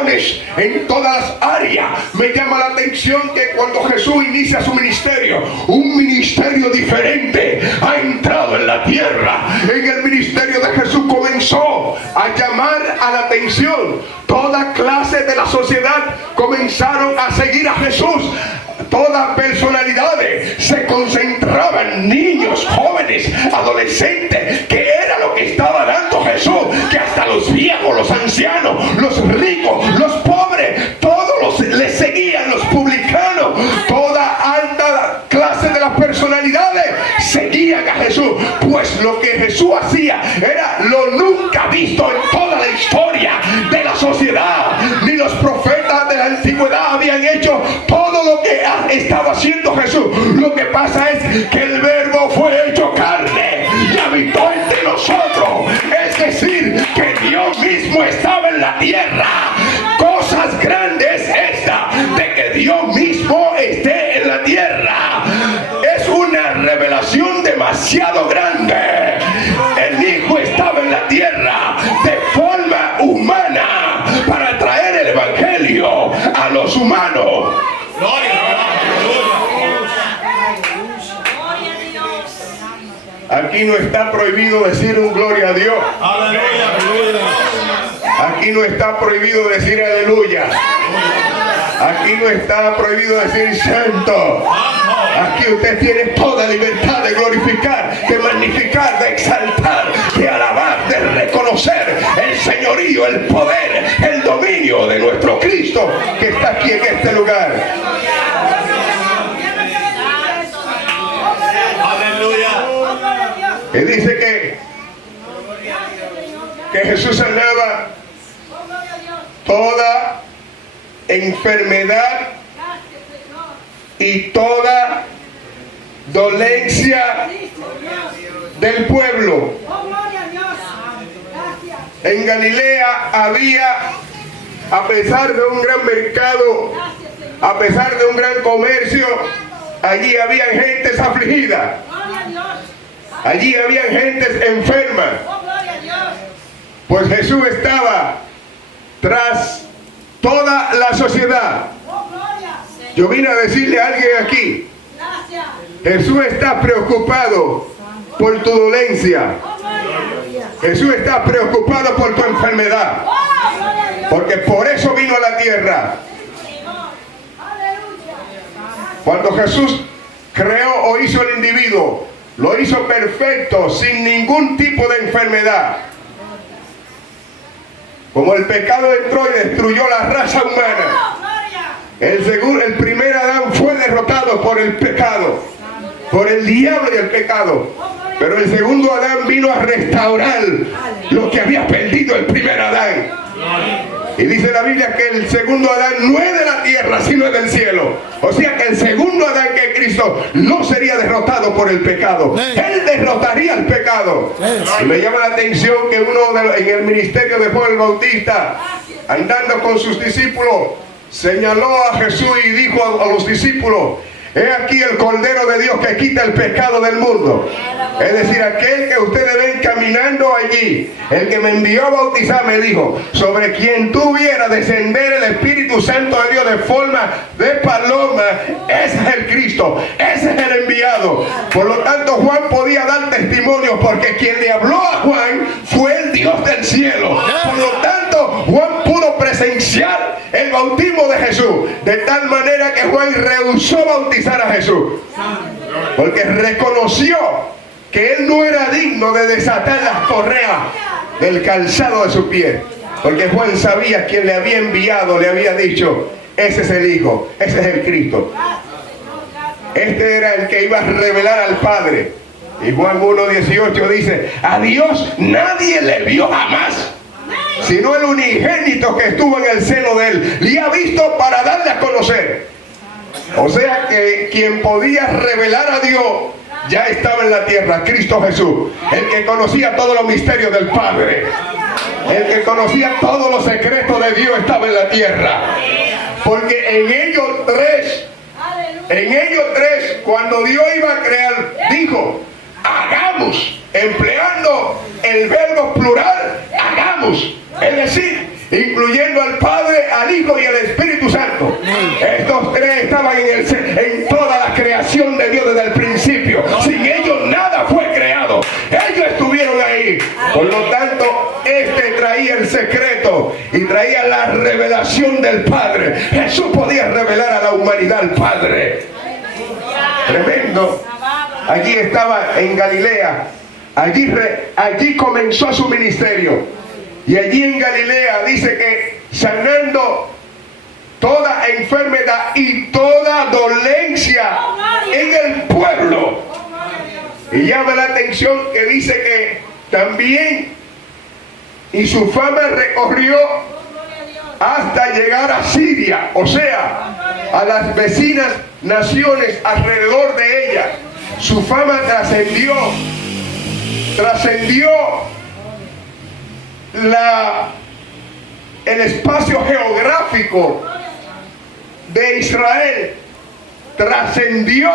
dones en todas las áreas. Me llama la atención que cuando Jesús inicia su ministerio, un ministerio diferente ha entrado en la tierra. En el ministerio de Jesús comenzó a llamar a la atención. Toda clase de la sociedad comenzaron a seguir a Jesús. Todas personalidades se concentraban, niños, jóvenes, adolescentes, que era lo que estaba dando Jesús, que hasta los viejos, los ancianos, los ricos, los pobres, todos le seguían, los publicanos, toda alta clase de las personalidades seguían a Jesús, pues lo que Jesús hacía era lo nunca visto en toda la historia de la sociedad. Ni los profetas de la antigüedad habían hecho todo lo que estaba haciendo Jesús. Lo que pasa es que el verbo fue hecho carne y habitó entre nosotros. Es decir, que Dios mismo estaba en la tierra. Cosas grandes esta de que Dios mismo esté en la tierra. Es una revelación demasiado grande. El Hijo estaba en la tierra de forma humana para traer el evangelio a los humanos. Aquí no está prohibido decir un gloria a Dios. Aquí no está prohibido decir aleluya. Aquí no está prohibido decir santo. Aquí usted tiene toda libertad de glorificar, de magnificar, de exaltar, de alabar, de reconocer el señorío, el poder, el dominio de nuestro Cristo que está aquí en este lugar. Y dice que Jesús sanaba toda enfermedad y toda dolencia del pueblo. En Galilea había, a pesar de un gran mercado, a pesar de un gran comercio, allí habían gentes afligidas. Allí habían gentes enfermas. Pues Jesús estaba tras toda la sociedad. Yo vine a decirle a alguien aquí, Jesús está preocupado por tu dolencia. Jesús está preocupado por tu enfermedad. Porque por eso vino a la tierra. Cuando Jesús creó o hizo el individuo, lo hizo perfecto, sin ningún tipo de enfermedad. Como el pecado entró y destruyó la raza humana, el primer Adán fue derrotado por el pecado, por el diablo y el pecado. Pero el segundo Adán vino a restaurar lo que había perdido el primer Adán. Y dice la Biblia que el segundo Adán no es de la tierra, sino es del cielo. O sea que el segundo Adán, que es Cristo, no sería derrotado por el pecado. Él derrotaría el pecado. Y me llama la atención que en el ministerio de Juan el Bautista, andando con sus discípulos, señaló a Jesús y dijo a los discípulos: he aquí el Cordero de Dios que quita el pecado del mundo. Es decir, aquel que ustedes ven caminando allí, el que me envió a bautizar, me dijo: sobre quien tú vieras descender el Espíritu Santo de Dios de forma de paloma, ese es el Cristo, ese es el enviado. Por lo tanto, Juan podía dar testimonio, porque quien le habló a Juan fue el Dios del cielo. Por lo tanto, Juan pudo presenciar el bautismo de Jesús, de tal manera que Juan rehusó bautizar a Jesús, porque reconoció que él no era digno de desatar las correas del calzado de su pie, porque Juan sabía quién le había enviado, le había dicho: ese es el Hijo, ese es el Cristo. Este era el que iba a revelar al Padre. Y Juan 1:18 dice: a Dios nadie le vio jamás, sino el unigénito que estuvo en el seno de él, le ha visto para darle a conocer. O sea que quien podía revelar a Dios ya estaba en la tierra, Cristo Jesús, el que conocía todos los misterios del Padre, el que conocía todos los secretos de Dios, estaba en la tierra. Porque en ellos tres, cuando Dios iba a crear, dijo: hagamos, empleando el verbo plural, hagamos, es decir, incluyendo al Padre, al Hijo y al Espíritu Santo. Estos tres estaban en toda la creación de Dios desde el principio. Sin ellos nada fue creado. Ellos estuvieron ahí. Por lo tanto, este traía el secreto y traía la revelación del Padre. Jesús podía revelar a la humanidad al Padre. Tremendo. Allí estaba en Galilea. Allí comenzó su ministerio. Y allí en Galilea dice que sanando toda enfermedad y toda dolencia en el pueblo. Y llama la atención que dice que también y su fama recorrió hasta llegar a Siria, o sea, a las vecinas naciones alrededor de ella. Su fama trascendió el espacio geográfico de Israel, trascendió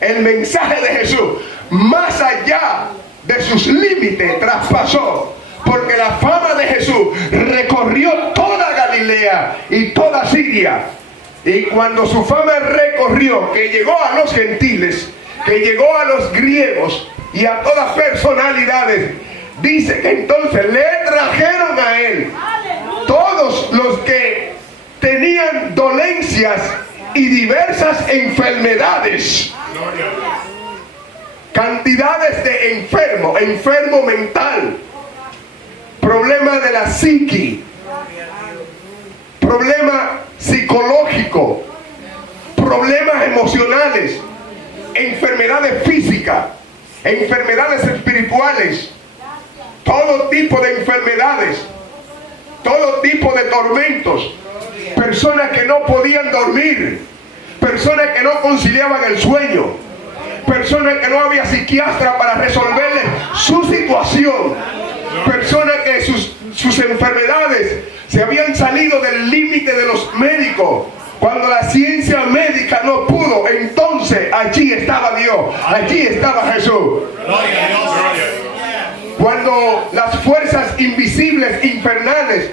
el mensaje de Jesús, más allá de sus límites, traspasó, porque la fama de Jesús recorrió toda Galilea y toda Siria. Y cuando su fama recorrió, que llegó a los gentiles, que llegó a los griegos y a todas personalidades, dice que entonces le trajeron a él todos los que tenían dolencias y diversas enfermedades. Cantidades de enfermo mental, problema de la psiqui, problema psicológico, problemas emocionales, enfermedades físicas, enfermedades espirituales, todo tipo de enfermedades, todo tipo de tormentos, personas que no podían dormir, personas que no conciliaban el sueño, personas que no había psiquiatra para resolverles su situación, personas que sus enfermedades se habían salido del límite de los médicos. Cuando la ciencia médica no pudo, entonces allí estaba Dios, allí estaba Jesús. Cuando las fuerzas invisibles, infernales,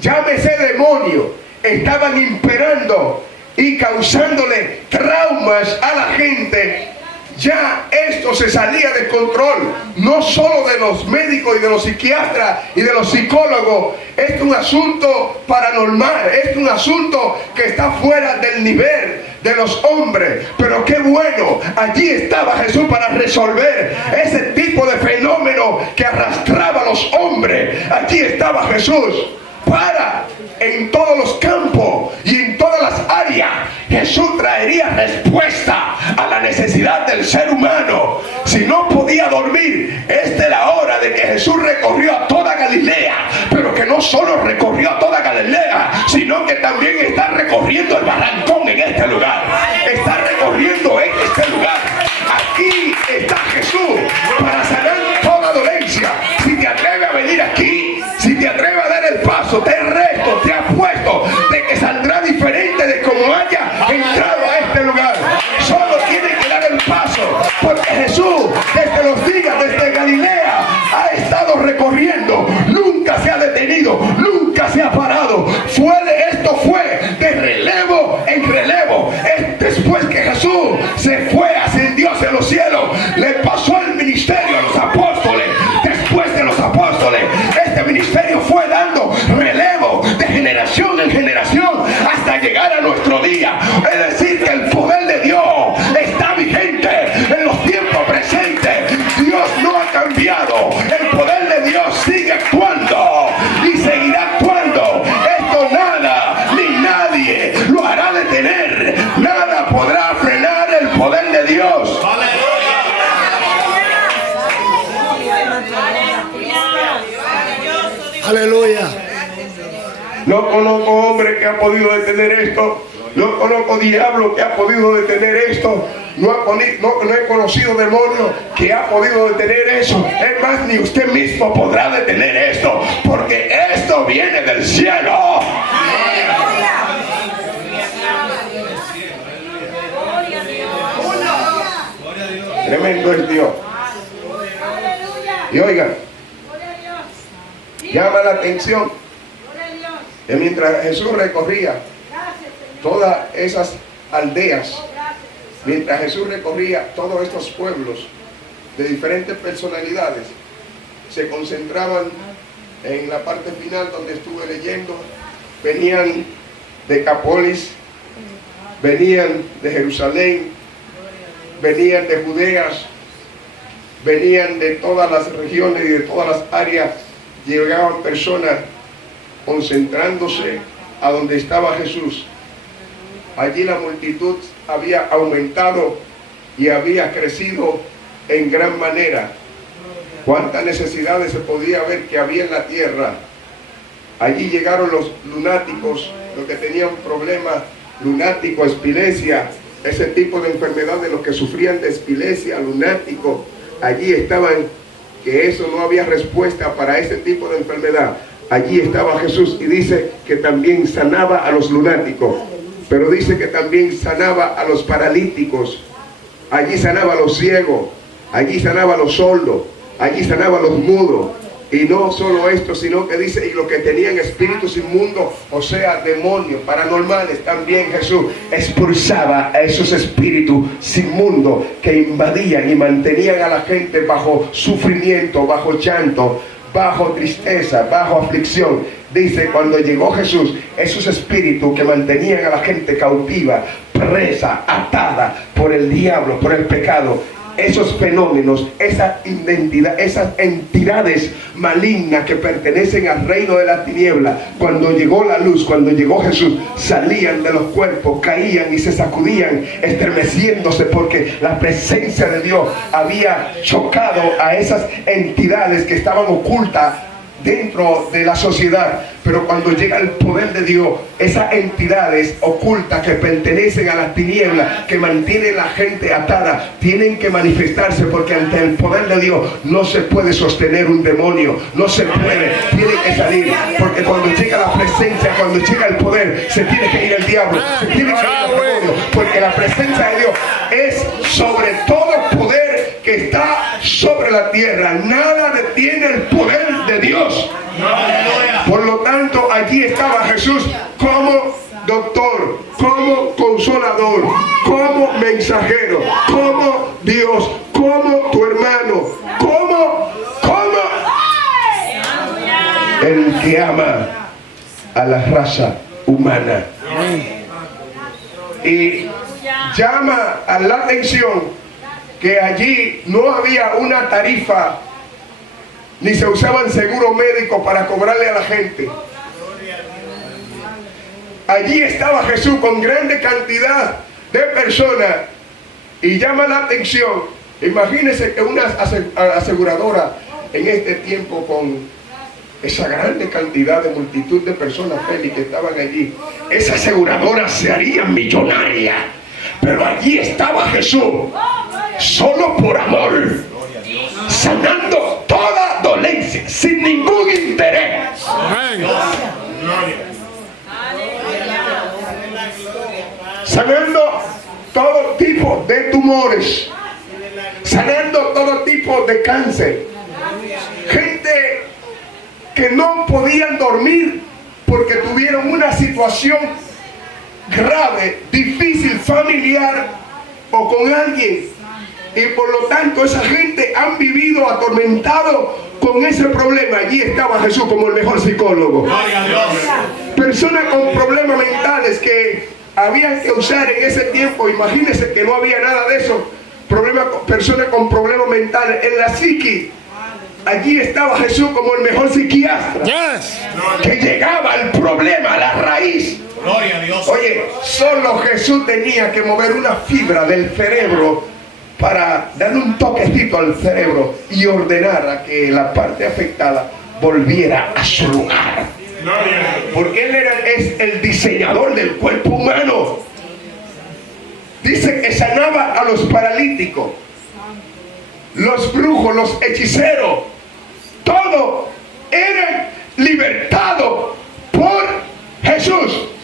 llámese demonio, estaban imperando y causándole traumas a la gente, ya esto se salía de control, no solo de los médicos y de los psiquiatras y de los psicólogos. Es un asunto paranormal, es un asunto que está fuera del nivel de los hombres. Pero qué bueno, allí estaba Jesús para resolver ese tipo de fenómeno que arrastraba a los hombres. Allí estaba Jesús para, en todos los campos y en todas las áreas, Jesús traería respuesta a la necesidad del ser humano. Si no podía dormir, esta es la hora de que Jesús recorrió a toda Galilea, pero que no solo recorrió a toda Galilea, sino que también está recorriendo el barrancón en este lugar, está recorriendo en este lugar. Aquí está Jesús para sanar toda dolencia. Si te atreves a venir aquí, si te atreves a dar el paso, te reto, te apuesto de que saldrá diferente de como haya entrado a este lugar. Solo tienes que dar el paso, porque Jesús desde los días, desde Galilea, ha estado recorriendo, nunca se ha detenido, nunca se ha parado. Esto fue de relevo en relevo. Después que Jesús se fue, ascendió hacia los cielos, le pasó el ministerio a los apóstoles. Después de los apóstoles, este ministerio fue dando relevo de generación en generación hasta llegar a nuestro día. Es decir, que el poder de Dios está vigente en los tiempos presentes. Dios no ha cambiado. El poder de Dios sigue actuando y seguirá actuando. Esto nada ni nadie lo hará detener. Nada podrá frenar el poder de Dios. Aleluya. No conozco hombre que ha podido detener esto. No conozco diablo que ha podido detener esto. No he conocido demonio que ha podido detener eso. Es más, ni usted mismo podrá detener esto, porque esto viene del cielo. Tremendo es Dios. Y oigan, llama la atención Y mientras Jesús recorría todas esas aldeas, mientras Jesús recorría todos estos pueblos de diferentes personalidades, se concentraban en la parte final donde estuve leyendo. Venían de Decápolis, venían de Jerusalén, venían de Judeas, venían de todas las regiones y de todas las áreas. Llegaban personas concentrándose a donde estaba Jesús. Allí la multitud había aumentado y había crecido en gran manera. Cuántas necesidades se podía ver que había en la tierra. Allí llegaron los lunáticos, los que tenían problemas lunáticos, epilepsia, ese tipo de enfermedades, los que sufrían de epilepsia, lunático. Allí estaban, que eso no había respuesta para ese tipo de enfermedad. Allí estaba Jesús y dice que también sanaba a los lunáticos, pero dice que también sanaba a los paralíticos. Allí sanaba a los ciegos, allí sanaba a los sordos, allí sanaba a los mudos. Y no solo esto, sino que dice, y los que tenían espíritus inmundos, o sea, demonios, paranormales, también Jesús expulsaba a esos espíritus inmundos que invadían y mantenían a la gente bajo sufrimiento, bajo llanto, bajo tristeza, bajo aflicción. Dice, cuando llegó Jesús, esos espíritus que mantenían a la gente cautiva, presa, atada por el diablo, por el pecado, esos fenómenos, esa identidad, esas entidades malignas que pertenecen al reino de la tiniebla, cuando llegó la luz, cuando llegó Jesús, salían de los cuerpos, caían y se sacudían, estremeciéndose, porque la presencia de Dios había chocado a esas entidades que estaban ocultas dentro de la sociedad. Pero cuando llega el poder de Dios, esas entidades ocultas que pertenecen a las tinieblas, que mantienen a la gente atada, tienen que manifestarse, porque ante el poder de Dios no se puede sostener un demonio, no se puede, tiene que salir, porque cuando llega la presencia, cuando llega el poder, se tiene que ir el diablo, se tiene que ir el demonio, porque la presencia de Dios es sobre todo poder que está sobre la tierra. Nada detiene el poder de Dios. Por lo tanto, allí estaba Jesús como doctor, como consolador, como mensajero, como Dios, como tu hermano, como el que ama a la raza humana. Y llama a la atención que allí no había una tarifa, ni se usaban seguros médicos para cobrarle a la gente. Allí estaba Jesús con grande cantidad de personas y llama la atención. Imagínense que una aseguradora en este tiempo, con esa grande cantidad de multitud de personas, Félix, que estaban allí, esa aseguradora se haría millonaria. Pero allí estaba Jesús, solo por amor, sanando toda dolencia, sin ningún interés. Sanando todo tipo de tumores, sanando todo tipo de cáncer. Gente que no podían dormir porque tuvieron una situación grave, difícil, familiar o con alguien, y por lo tanto esa gente han vivido atormentado con ese problema. Allí estaba Jesús como el mejor psicólogo. Personas con problemas mentales que habían que usar en ese tiempo, imagínense que no había nada de eso, personas con problemas mentales en la psiqui. Allí estaba Jesús como el mejor psiquiatra, que llegaba al problema, a la raíz. Gloria a Dios. Oye, solo Jesús tenía que mover una fibra del cerebro para darle un toquecito al cerebro y ordenar a que la parte afectada volviera a su lugar. Porque Él es el diseñador del cuerpo humano. Dice que sanaba a los paralíticos, los brujos, los hechiceros. Todo era libertado por Jesús.